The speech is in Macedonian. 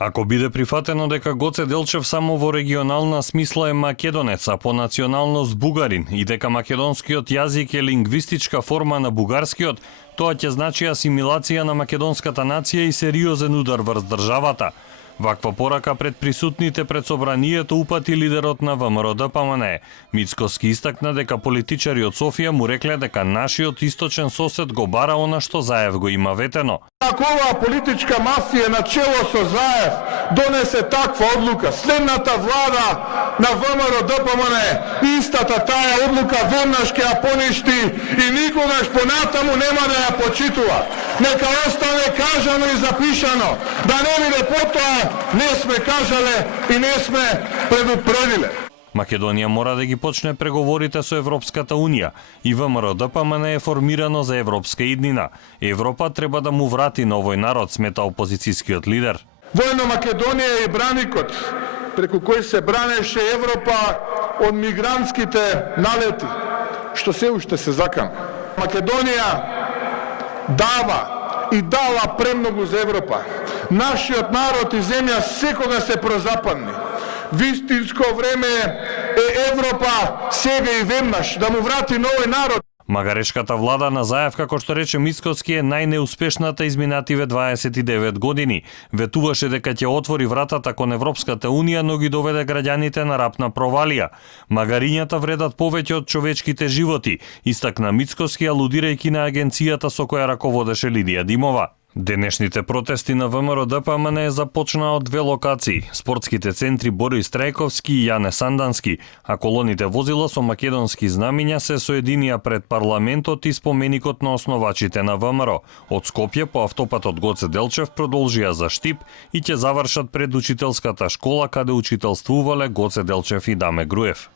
Ако биде прифатено дека Гоце Делчев само во регионална смисла е македонец, а по националност бугарин и дека македонскиот јазик е лингвистичка форма на бугарскиот, тоа ќе значи асимилација на македонската нација и сериозен удар врз државата. Ваква порака пред присутните пред собранието упати лидерот на ВМРО-ДПМНЕ. Мицкоски истакна дека политичари од Софија му рекле дека нашиот источен сосед го бара она што Заев го има ветено. Ако оваа политичка мафија на чело со Заев донесе таква одлука, следната влада на ВМРО-ДПМНЕ истата таа одлука веднаш ќе ја поништи и никогаш понатаму нема да ја почитува. Нека остане кажано и запишано, да не биде потоа не сме кажале и не сме предупредиле. Македонија мора да ги почне преговорите со Европската Унија и ВМРО-ДПМНЕ е формирано за европска иднина. Европа треба да му врати на овој народ, смета опозицијскиот лидер. Војно Македонија е браникот преку кој се бранеше Европа од мигрантските налети, што се уште се закана. Македонија дава и дала премногу за Европа. Нашиот народ и земја секога се прозападни. Вистинско време е Европа сега и веднаш да му врати новој народ. Магарешката влада на Заев, како што рече Мицкоски, е најнеуспешната изминативе 29 години. Ветуваше дека ќе отвори вратата кон Европската Унија, но ги доведе граѓаните на рапна провалија. Магарињата вредат повеќе од човечките животи, истакна Мицкоски, алудирајќи на агенцијата со која раководеше Лидија Димова. Денешните протести на ВМРО-ДПМНЕ започнаа од две локации – спортските центри Борис Трајковски и Јане Сандански, а колоните возила со македонски знамиња се соединија пред парламентот и споменикот на основачите на ВМРО. Од Скопје по автопатот Гоце Делчев продолжија за Штип и ќе завршат пред учителската школа каде учителствувале Гоце Делчев и Даме Груев.